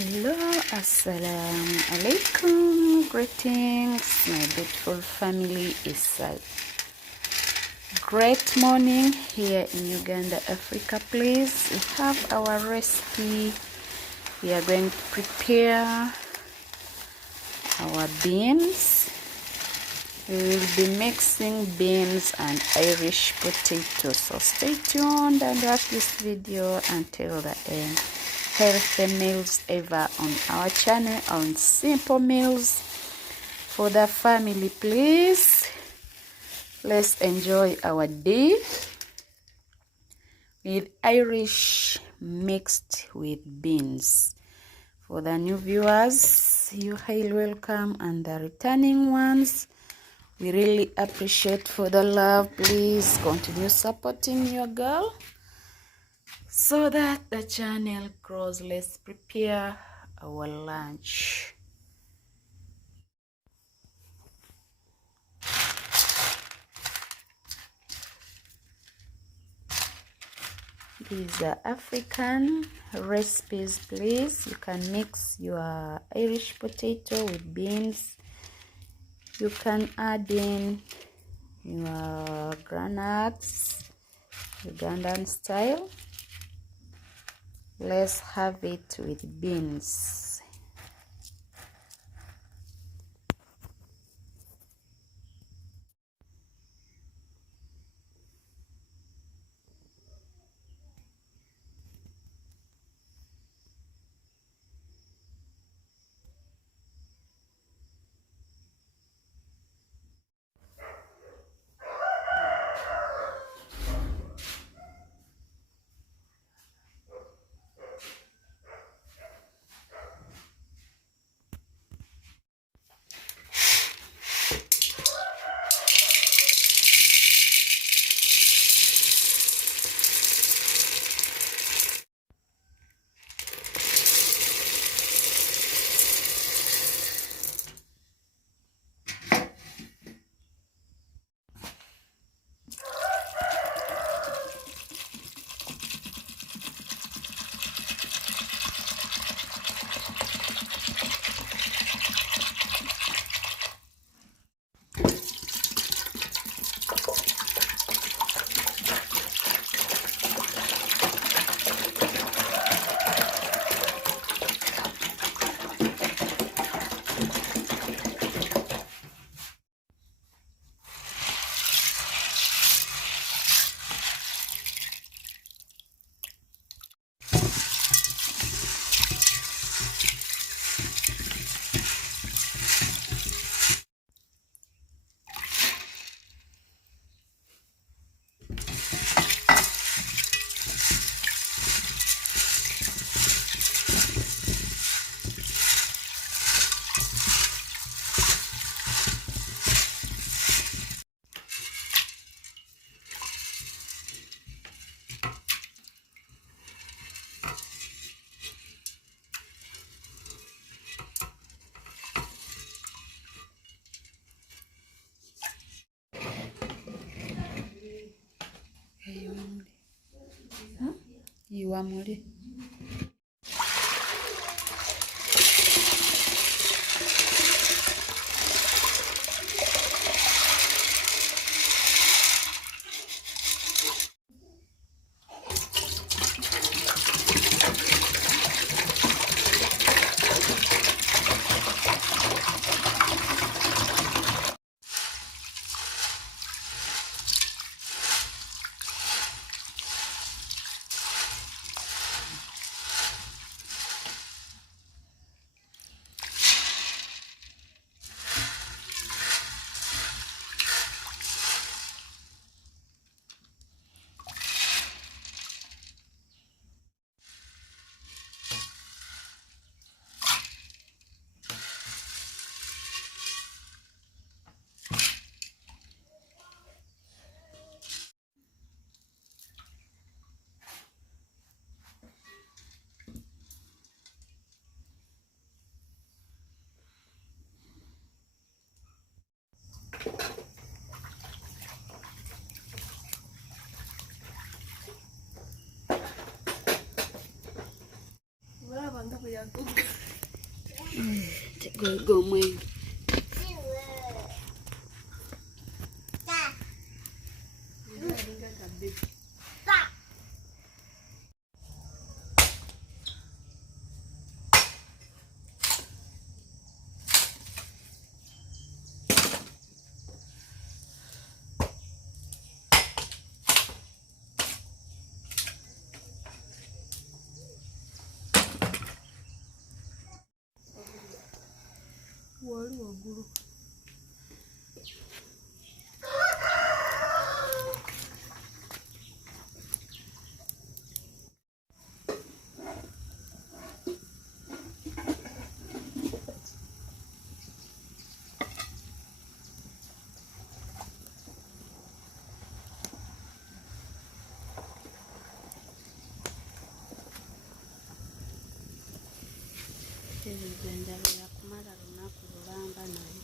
Hello, assalamu alaikum, greetings my beautiful family. It's a great morning here in Uganda, Africa. Please, we have our recipe. We are going to prepare our beans. We will be mixing beans and Irish potatoes, so stay tuned and watch this video until the end. Healthy meals ever on our channel on simple meals for the family. Please, let's enjoy our day with Irish mixed with beans. For the new viewers, you highly welcome, and the returning ones, we really appreciate for the love. Please continue supporting your girl so that the channel grows. Let's prepare our lunch. These are African recipes. Please, you can mix your Irish potato with beans. You can add in your granuts, Ugandan style. Let's have it with beans. You are ready. Wala bang ako go mwingi. Wali wagulu. Ebijjanjalo yakumala lunaku lulamba naye.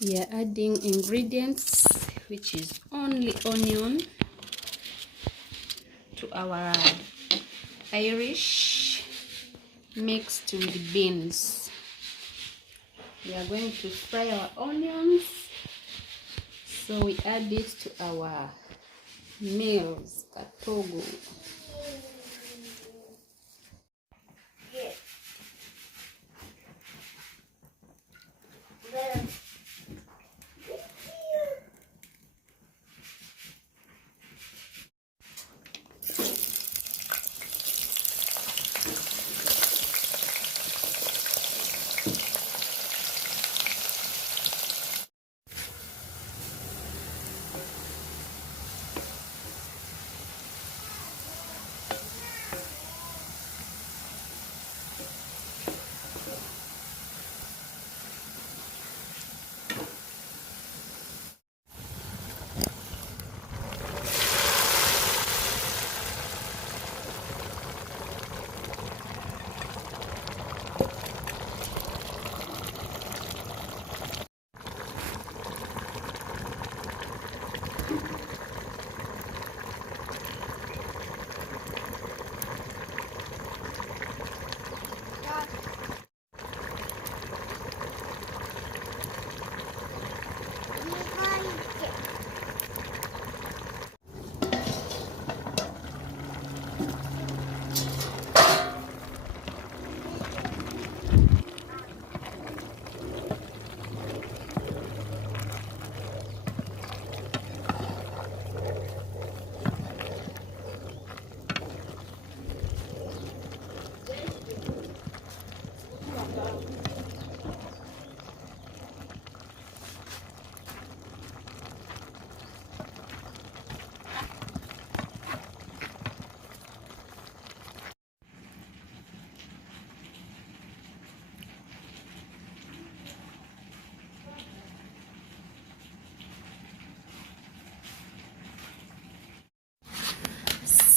We are adding ingredients, which is only onion, to our Irish mixed with beans. We are going to fry our onions, so we add it to our meals, katogo.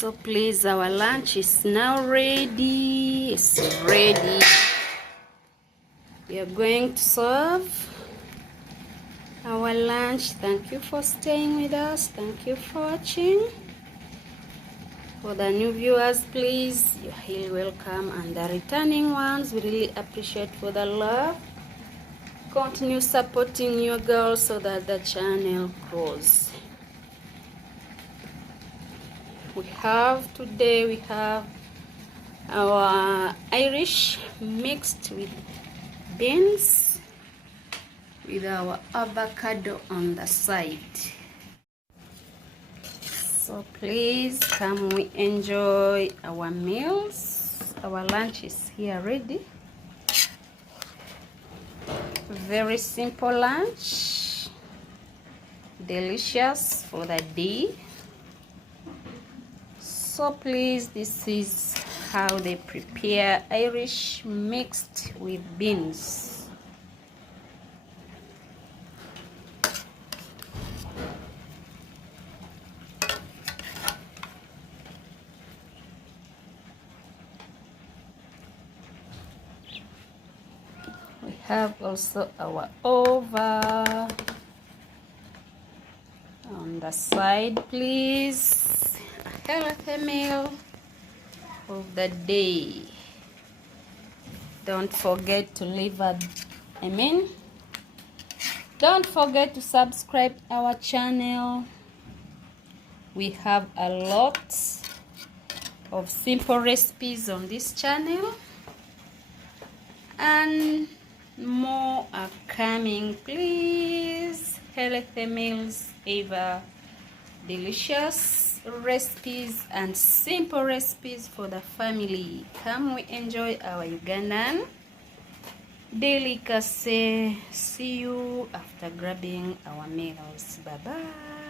So please, our lunch is now ready. It's ready. We are going to serve our lunch. Thank you for staying with us. Thank you for watching. For the new viewers, please, you're highly welcome, and the returning ones, we really appreciate for the love. Continue supporting your girl so that the channel grows. Today we have our Irish mixed with beans with our avocado on the side. So please come, we enjoy our meals. Our lunch is here ready. Very simple lunch, delicious for the day. So please, this is how they prepare Irish mixed with beans. We have also our over on the side, please. A healthy meal of the day. Don't forget to don't forget to subscribe our channel. We have a lot of simple recipes on this channel, and more are coming. Please, healthy meals ever, delicious recipes and simple recipes for the family. Come, we enjoy our Ugandan delicacy. See you after grabbing our meals. Bye bye.